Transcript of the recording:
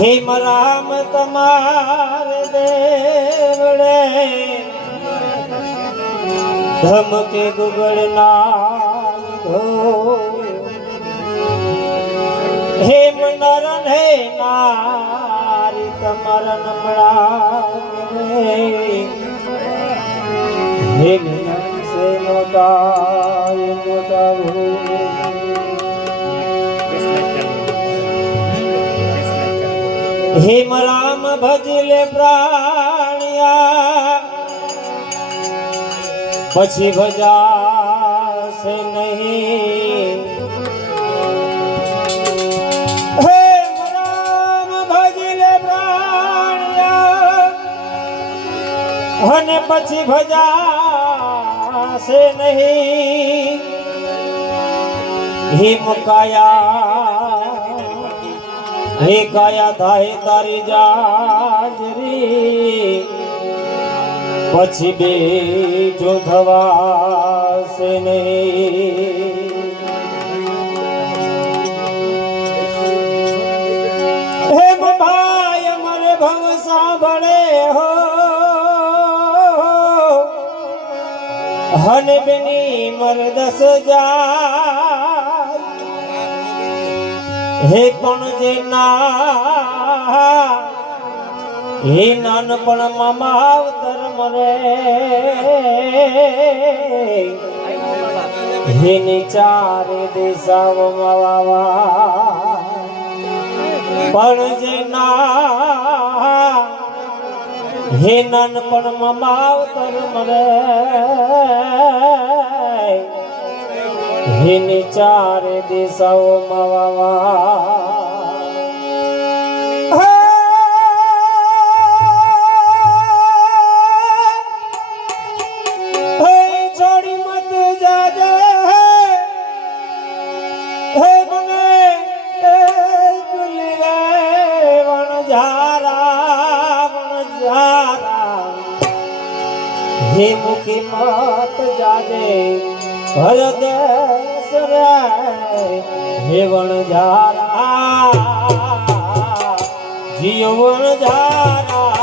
हेम राम तमार देवड़े धमके गुगड़ना धो हेम नरन हे नारी तमरन मड़ा हेम से मोटा हेम राम भजले प्राणिया पछी भजा से नहीं हेम राम भजले प्राणिया हने पछी भजा से नहीं हेम काया हे काया थाहे तारी जाजरी पछी बेजो थवा से नहीं हे भाई अमरे भंग सांभळे हो हन बिनी मरदस जा हे पण जे ना हे नानपण मामावतर मरे हे निचारे दिशाव मावा पण जे ना हे नानपण मामावतर मरे हे निचारे दिशाओ मावा छोड़ी मत जाजे हे बने तुली रे वनझारा हे मुखी मत जाजे भरदेश रे हे वनझारा जीवन झारा